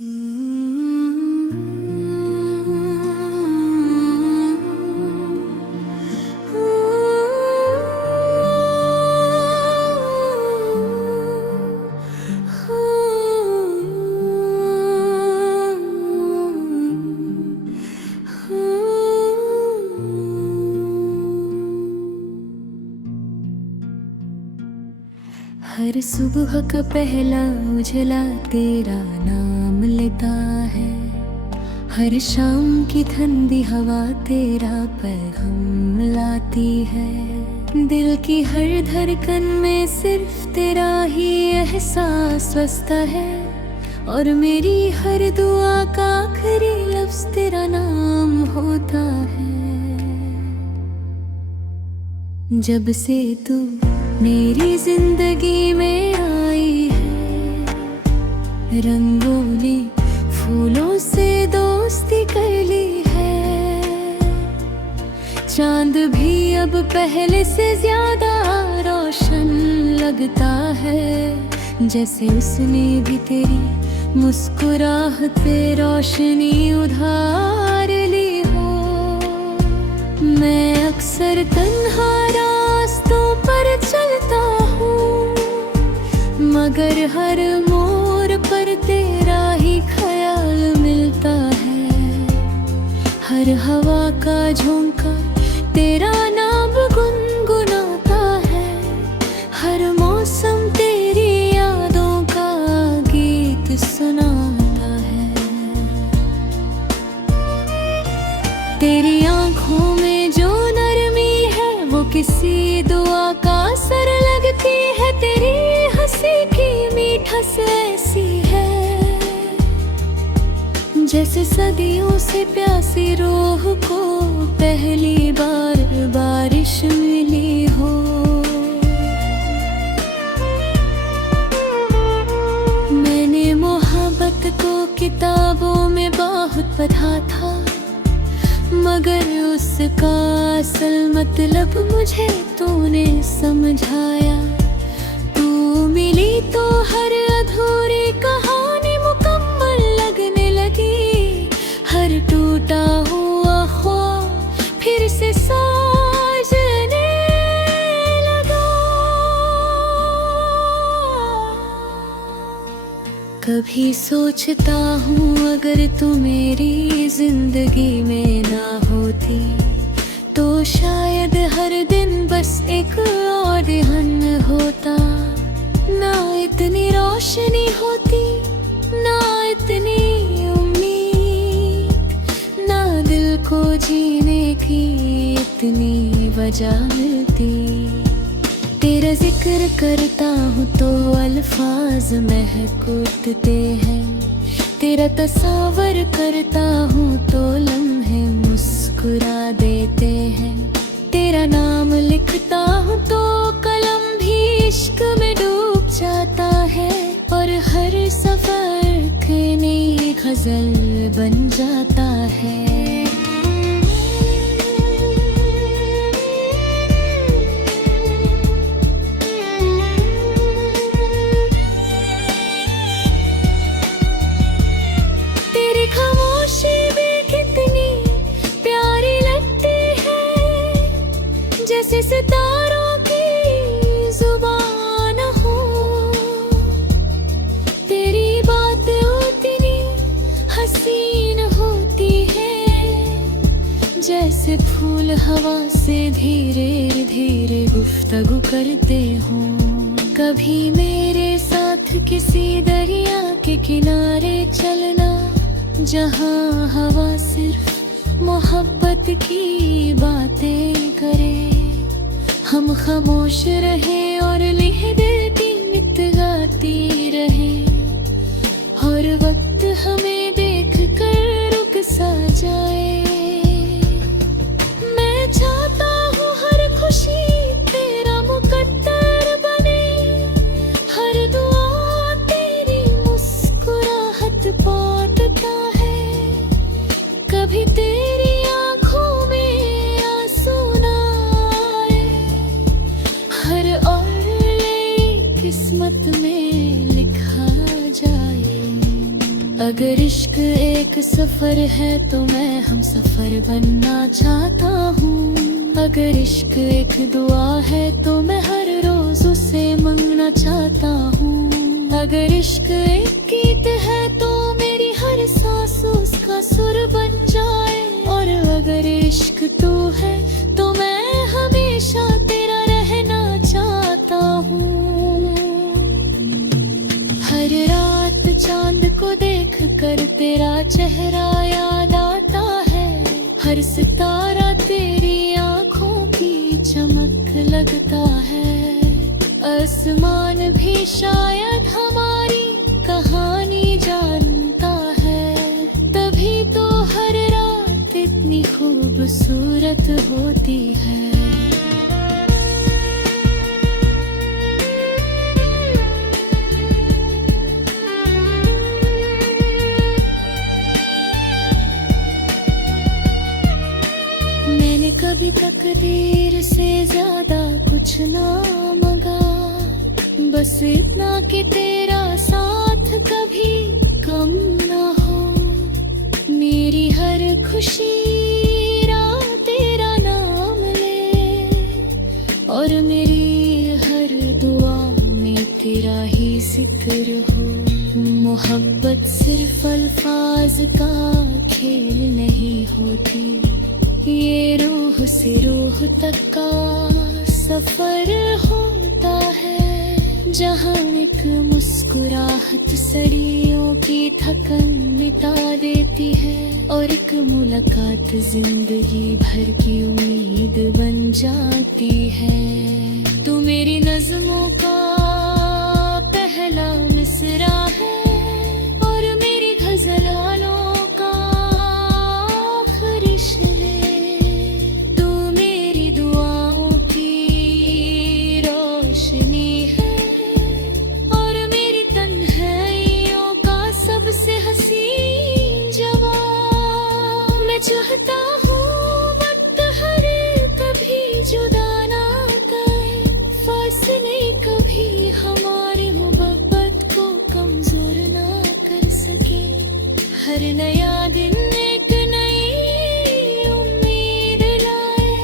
हर सुबह का पहला उजला तेरा नाम लेता है। हर शाम की ठंडी हवा तेरा पैगाम लाती है। दिल की हर धड़कन में सिर्फ तेरा ही एहसास बसता है। और मेरी हर दुआ का आखिरी लफ्ज तेरा नाम होता है। जब से तू मेरी जिंदगी में आई है, रंगोली फूलों से दोस्ती कर ली है। चांद भी अब पहले से ज्यादा रोशन लगता है। जैसे उसने भी तेरी मुस्कुराहट पे रोशनी उधार ली हो। मैं अक्सर तन्हा रास्तों पर चलता हूँ, मगर हर मोड़ पर तेरा ही ख्याल मिलता है। हर हवा का झोंका तेरा नाम गुनगुनाता है। हर मौसम तेरी यादों का गीत सुनाता है। तेरी आंखों में जो नरमी है वो किसी दुआ का असर लगती है। तेरी हंसी की मीठस ऐसी है जैसे सदियों से प्यासी रूह को पहली बार बारिश मिली हो। मैंने मोहब्बत को किताबों में बहुत पढ़ा था, मगर उसका असल मतलब मुझे तूने समझाया। तू मिली तो हर अधूरी कहानी मुकम्मल लगने लगी। हर टूटा हुआ ख्वाब फिर से साजने लगा। कभी सोचता हूँ अगर तू मेरी जिंदगी में ना होती तो शायद हर दिन बस एक और दिन होता। ना इतनी रोशनी होती, ना इतनी उम्मीद, ना दिल को जीने की इतनी वजह मिलती। तेरा जिक्र करता हूँ तो अल्फाज महक उठते हैं। तेरा तस्वर करता हूँ तो लम्हे मुस्कुरा देते हैं। तेरा नाम लिखता हूँ तो कलम भी इश्क में डूब जाता है। और हर सफर के नई गजल बन जाता है। जैसे सितारों की जुबान हो, तेरी बात उतनी हसीन होती है। जैसे फूल हवा से धीरे धीरे गुफ्तगू करते हो। कभी मेरे साथ किसी दरिया के किनारे चलना, जहाँ हवा सिर्फ मोहब्बत की बातें करे। हम खामोश रहे और लहरें मित गाती रहे। और वक्त हमें देख कर रुक सा जाए। मैं चाहता हूँ हर खुशी तेरा मुकद्दर बने। हर दुआ तेरी मुस्कुराहट बांटता है। कभी तेरी आंखों में आंसू ना आए। हर और किस्मत में अगर इश्क एक सफर है तो मैं हम सफर बनना चाहता हूँ। अगर इश्क एक दुआ है तो मैं हर रोज उसे मांगना चाहता हूँ। अगर इश्क एक गीत है तो मेरी हर सांस उसका सुर बन जाए। और अगर इश्क तू है तो मैं हमेशा तेरा रहना चाहता हूँ। हर रात चांद को देख कर तेरा चेहरा याद आता है। हर सितारा तेरी आँखों की चमक लगता है। आसमान भी शायद हमारी कहानी जानता है। तभी तो हर रात इतनी खूबसूरत होती है। मैंने कभी तकदीर से ज्यादा कुछ ना मांगा, बस इतना कि तेरा साथ कभी कम ना हो। मेरी हर खुशी राह तेरा नाम ले और मेरी हर दुआ में तेरा ही जिक्र हो। मोहब्बत सिर्फ अल्फाज का खेल नहीं होती, ये रूह से रूह तक का सफर होता है। जहाँ एक मुस्कुराहट सदियों की थकन मिटा देती है और एक मुलाकात जिंदगी भर की उम्मीद बन जाती है। तू मेरी नज़मों का पहला मिसरा है और मेरी गज़लों का आखिरी शेर। तू मेरी दुआओं की रोशनी है और मेरी तन्हाइयों का सबसे हसीन जवाब। मैं चाहता हूँ वक्त हर कभी जुदा ना करे, फासले कभी हमारी मोहब्बत को कमजोर ना कर सके। हर नया दिन एक नई उम्मीद लाए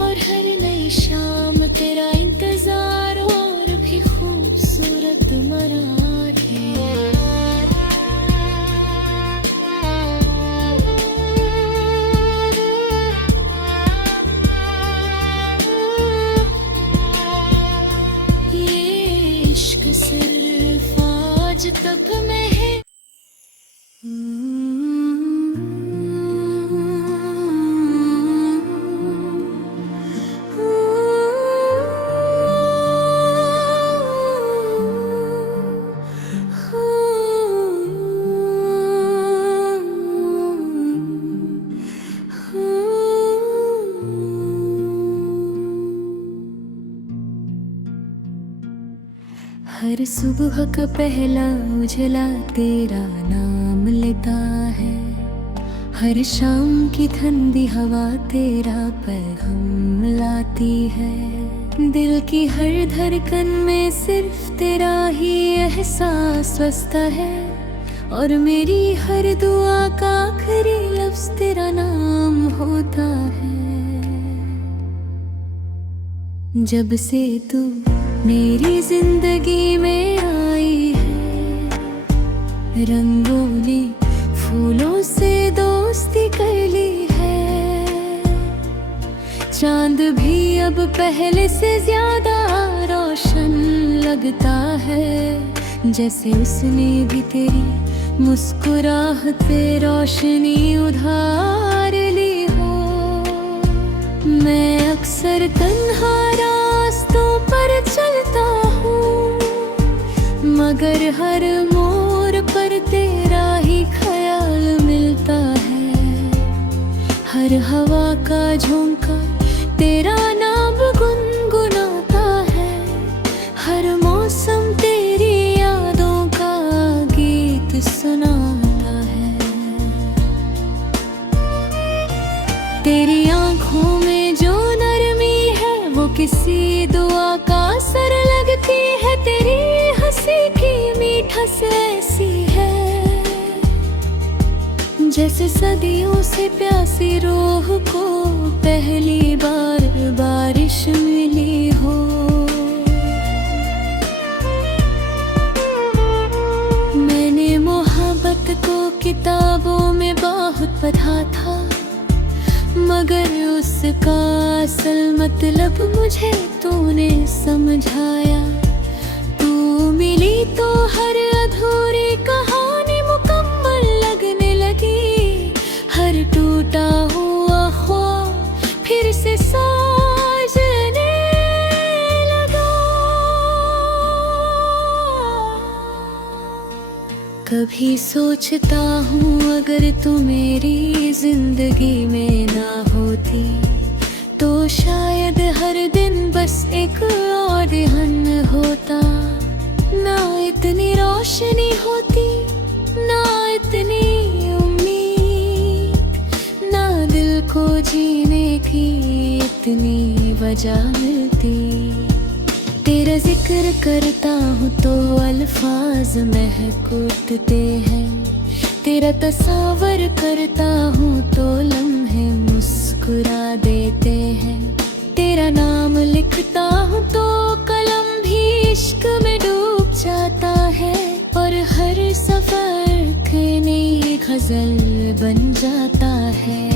और हर नई शाम तेरा इंतजार और भी खूबसूरत मरार है। ये इश्क सिर्फ आज तक में है। हर सुबह का पहला उजला तेरा नाम लेता है। हर शाम की ठंडी हवा तेरा पैगाम लाती है। दिल की हर धड़कन में सिर्फ तेरा ही एहसास बसता है और मेरी हर दुआ का आखिरी लफ्ज़ तेरा नाम होता है। जब से तू मेरी जिंदगी में आई है, रंगोली फूलों से दोस्ती कर ली है। चांद भी अब पहले से ज्यादा रोशन लगता है, जैसे उसने भी तेरी मुस्कुराहट पे रोशनी उधार ली हो। मैं अक्सर तन्हा रास्तों पर चलता हूँ, मगर हर मोड़ पर तेरा ही ख्याल मिलता है। हर हवा का झोंका तेरा नाम गुनगुनाता है। हर मौसम तेरी यादों का गीत सुनाता है। तेरी आंखों में जो नरमी है वो किसी दुआ का असर लगती है। तेरी हंसी की मीठस ऐसी है जैसे सदियों से प्यासी रूह को पहली बार बारिश मिली हो। मैंने मोहब्बत को किताबों में बहुत पढ़ा था, मगर उसका असल मतलब मुझे तूने समझाया। तू मिली तो हर अधूरी कहानी मुकम्मल लगने लगी, हर टूटा हुआ ख्वाब फिर से साजने लगा। कभी सोचता हूँ अगर तू मेरी जिंदगी में ना होती तो शायद हर दिन बस एक और दिन होता। ना इतनी रोशनी होती, ना इतनी उम्मीद, ना दिल को जीने की इतनी वजह मिलती। तेरा जिक्र करता हूँ तो अल्फाज महक उठते हैं, तेरा तस्वर करता हूँ तो लम्हे मुस्कुरा देते हैं। तेरा नाम लिखता हूँ तो कलम भी इश्क में डूब जाता है, और हर सफर के नई गजल बन जाता है।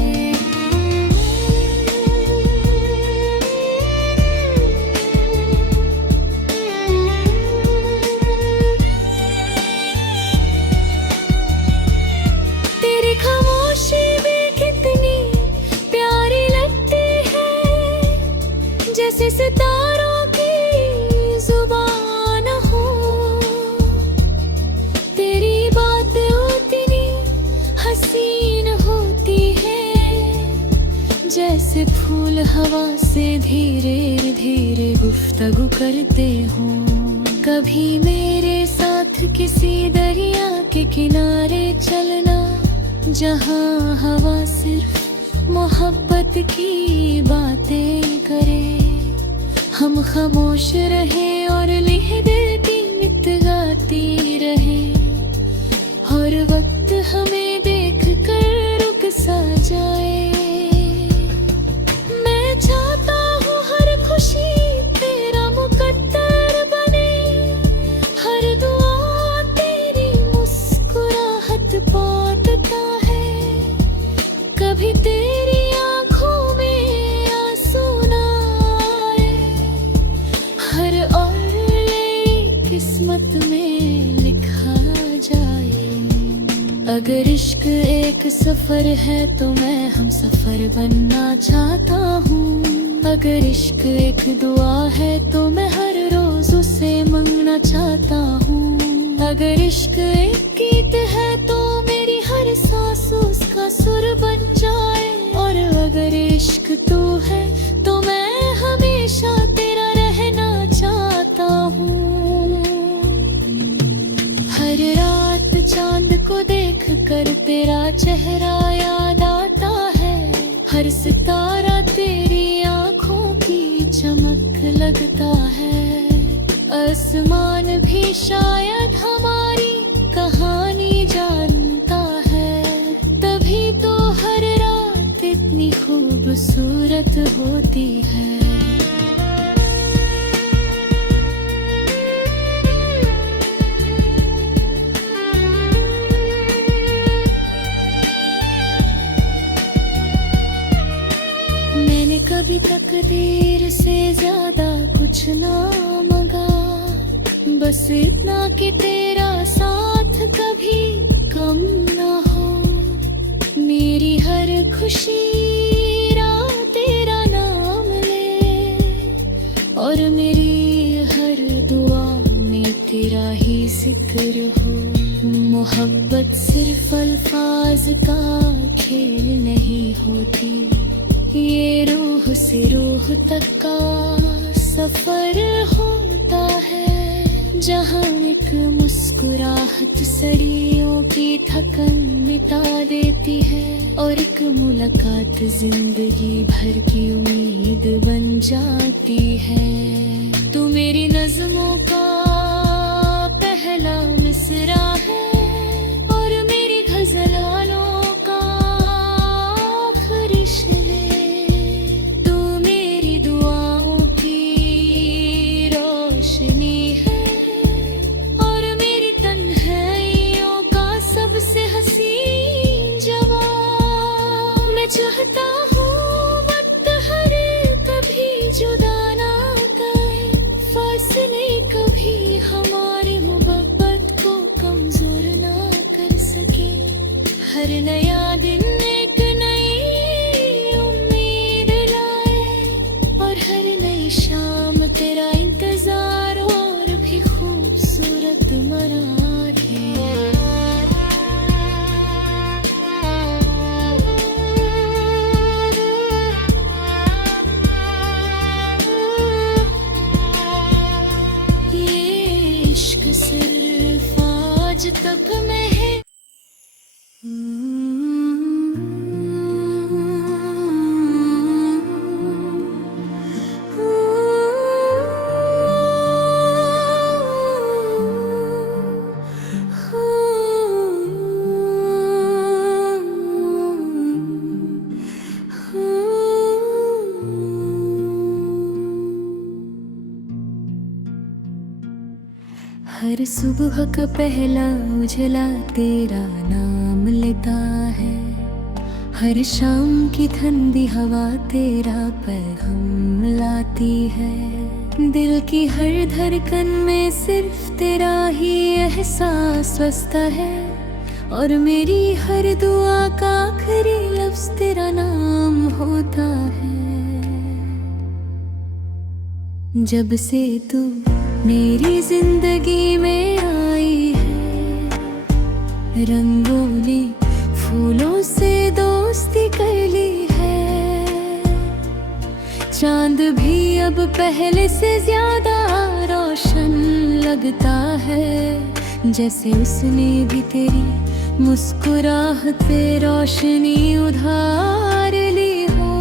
तेरी खामोशी भी कितनी प्यारी लगती है, जैसे सितारों की जुबान हो। तेरी बात उतनी हसीन होती है, जैसे फूल हवा से धीरे धीरे गुफ्तगू करते हो। कभी मेरे साथ किसी दरिया के किनारे चलना, जहाँ हवा सिर्फ मोहब्बत की बातें करे। हम खामोश रहे और लहराती मित गाती रहे, और वक्त हमें देख कर रुक सा जाए। मैं चाहता हूँ हर खुशी तेरा मुकद्दर बने, हर दुआ तेरी मुस्कुराहट पाता है। कभी तेरी आँखों में आंसू ना आए, हर और नई किस्मत में लिखा जाए। अगर इश्क एक सफर है तो मैं हम सफर बनना चाहता हूँ। अगर इश्क एक दुआ है तो मैं हर रोज उसे मांगना चाहता हूँ। अगर इश्क एक गीत है तो मेरी हर सांस उसका सुर बन जाए। और अगर इश्क तू है तो मैं हमेशा तेरा रहना चाहता हूँ। हर रात चांद को देख कर तेरा चेहरा याद आता है, हर सितारा तेरी आँखों की चमक लगता है। आसमान भी शायद हमारी कहानी जानता है, तभी तो हर रात इतनी खूबसूरत होती है। मैंने कभी तकदीर से ज्यादा कुछ ना मांगा, बस इतना कि तेरा साथ कभी कम ना हो। मेरी हर खुशी रात तेरा नाम ले, और मेरी हर दुआ में तेरा ही जिक्र हो। मोहब्बत सिर्फ अल्फाज का खेल नहीं होती, ये रूह से रूह तक का सफर होता है, जहाँ एक मुस्कुराहट सदियों की थकन मिटा देती है, और एक मुलाकात जिंदगी भर की उम्मीद बन जाती है। तू मेरी नज़्मों का पहला मिसरा है, और मेरी गज़लों का नया दिन एक नई उम्मीद लाए, और हर नई शाम तेरा इंतजार और भी खूबसूरत मराठे। ये इश्क सिर्फ आज तक में है। हर सुबह का पहला उजला तेरा नाम लेता है, हर शाम की ठंडी हवा तेरा पैगाम लाती है। दिल की हर धड़कन में सिर्फ तेरा ही एहसास बसता है, और मेरी हर दुआ का आखिरी लफ्ज तेरा नाम होता है। जब से तू मेरी जिंदगी में आई है, रंगोली फूलों से दोस्ती कर ली है। चांद भी अब पहले से ज्यादा रोशन लगता है, जैसे उसने भी तेरी मुस्कुराहट पे रोशनी उधार ली हो।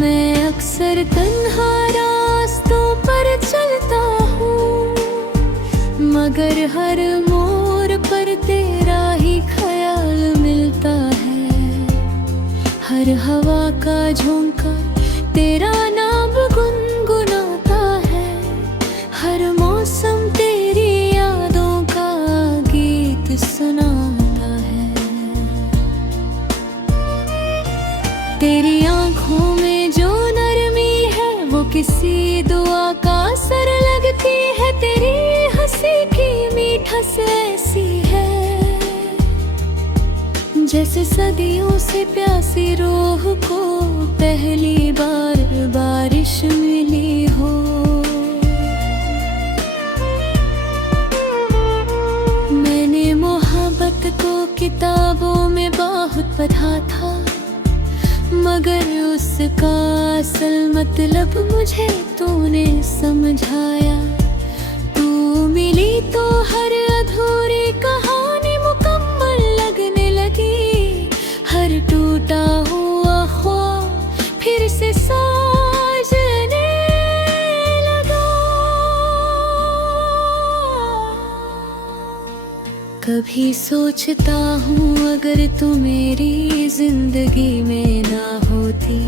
मैं अक्सर तन्हा रास्तों पर चलता हूँ, मगर हर मोड़ पर तेरा ही ख्याल मिलता है। हर हवा का झोंका तेरा नाम गुनगुनाता है, हर मौसम तेरी यादों का गीत सुनाता है। तेरी आंखों में जो नरमी है वो किसी दुआ का असर लगती है। तेरी हंसी की मीठस ऐसी है, जैसे सदियों से प्यासी रूह को पहली बार बारिश मिली हो। मैंने मोहब्बत को किताबों में बहुत पढ़ा था, मगर उसका असल मतलब मुझे तूने समझाया। तू मिली तो हर अधूरी कहानी मुकम्मल लगने लगी, हर टूटा हुआ ख्वाब फिर से साजने लगा। कभी सोचता हूँ अगर तू मेरी जिंदगी में ना होती,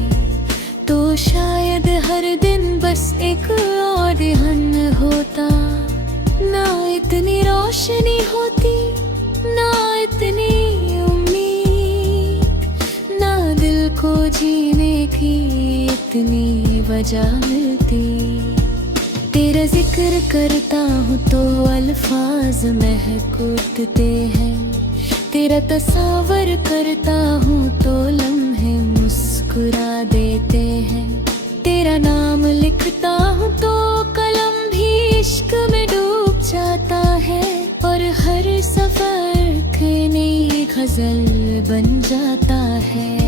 तो शायद हर दिन बस एक और दिन होता। ना इतनी रोशनी होती, ना इतनी उम्मीद, ना दिल को जीने की इतनी वजह मिलती। तेरा जिक्र करता हूँ तो अल्फाज महक उठते हैं, तेरा तस्वर करता हूँ तो लम्हे मुस्कुरा देते हैं। तेरा नाम लिखता हूँ तो कलम भी इश्क में डूब जाता है, और हर सफर के नई गजल बन जाता है।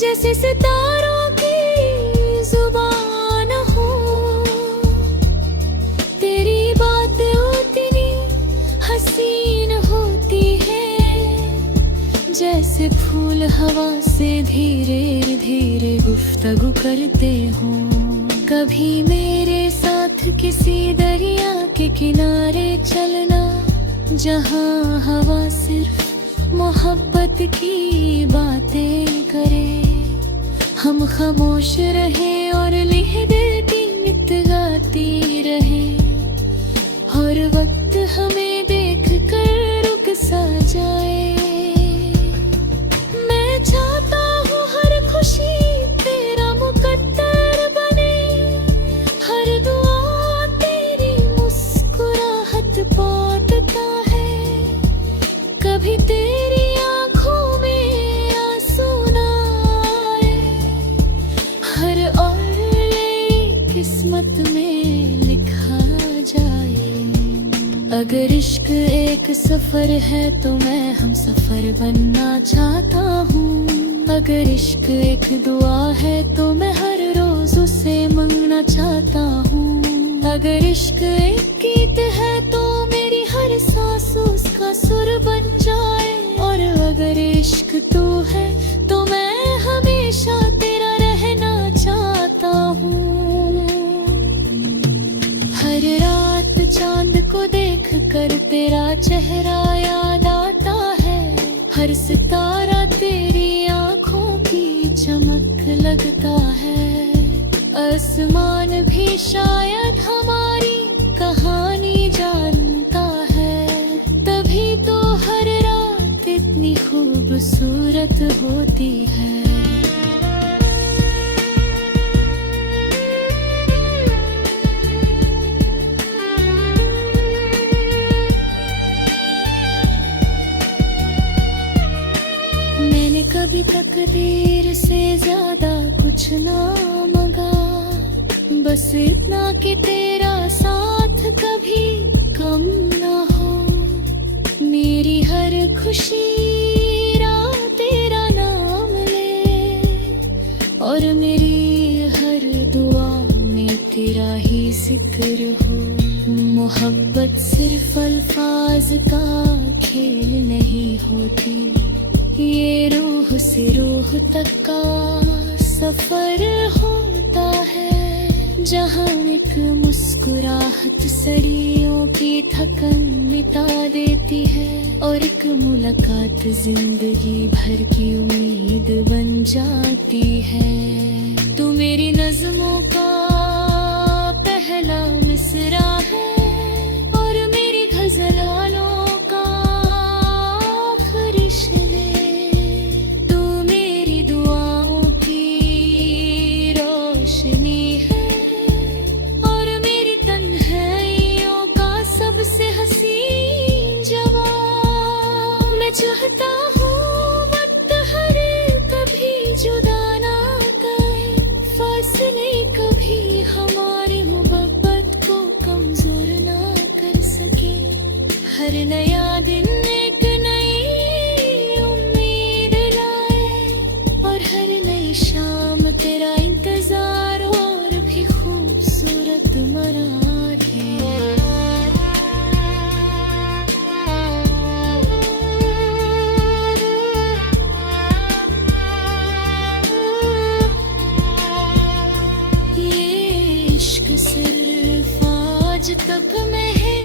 जैसे सितारों की जुबान हो, तेरी बात उतनी हसीन होती है, जैसे फूल हवा से धीरे धीरे गुफ्तगू करते हो। कभी मेरे साथ किसी दरिया के किनारे चलना, जहाँ हवा सिर्फ मोहब्बत की बातें करे। हम खामोश रहे और लिहरती गीत गाती रहे, हर वक्त हमें जाए। मैं चाहता हूँ हर खुशी तेरा मुकद्दर बने, हर दुआ तेरी मुस्कुराहट बांटता है। कभी तेरी आंखों में आंसू ना आए, हर और किस्मत में लिखा जाए। अगर इश्क एक सफर है तो मैं हम सफर बनना चाहता हूँ। अगर इश्क एक दुआ है तो मैं हर रोज उसे मांगना चाहता हूँ। अगर इश्क एक गीत है तो मेरी हर सांस उसका सुर बन जाए। और अगर इश्क तू है तो मैं हमेशा तेरा रहना चाहता हूँ। हर रात चांद को देख कर तेरा चेहरा याद आता है। हर सितारा तेरी आंखों की चमक लगता है। आसमान भी शायद हमारी कहानी जानता है। तभी तो हर रात इतनी खूबसूरत होती है। मैंने कभी तकदीर से ज्यादा कुछ ना मांगा, बस इतना कि तेरा साथ कभी कम ना हो। मेरी हर खुशी राह तेरा नाम ले, और मेरी हर दुआ में तेरा ही जिक्र हो। मोहब्बत सिर्फ अल्फाज का खेल नहीं होती, ये रूह से रूह तक का सफर होता है। जहाँ एक मुस्कुराहट सदियों की थकन मिटा देती है, और एक मुलाकात जिंदगी भर की उम्मीद बन जाती है। तू मेरी नज़्मों का पहला मिसरा है, और मेरी गज़लों का आखिरी शेर। तू मेरी दुआओं की रोशनी है, और मेरी तन्हाइयों का सबसे हसीन जवाब। मैं चाहता हूँ वक्त हर कभी जुदा ना करे, फासले कभी हमारी मोहब्बत को कमजोर ना कर सके। हर नया दिन एक नई उम्मीद लाए, और हर नई शाम तेरा इंतजार और भी खूबसूरत मरार है। ये इश्क सिर्फ आज तक में है।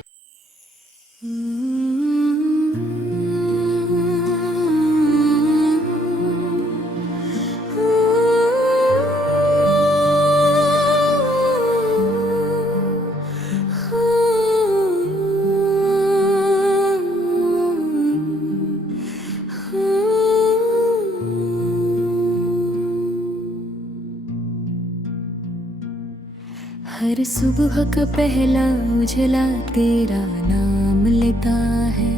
हर सुबह का पहला उजला तेरा नाम लेता है।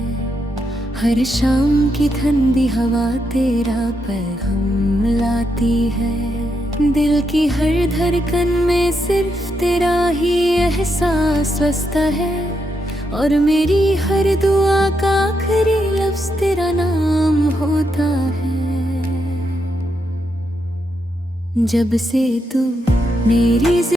हर शाम की ठंडी हवा तेरा पैगाम लाती है। दिल की हर धड़कन में सिर्फ तेरा ही एहसास बसता है, और मेरी हर दुआ का आखिरी लफ्ज तेरा नाम होता है। जब से तू मेरी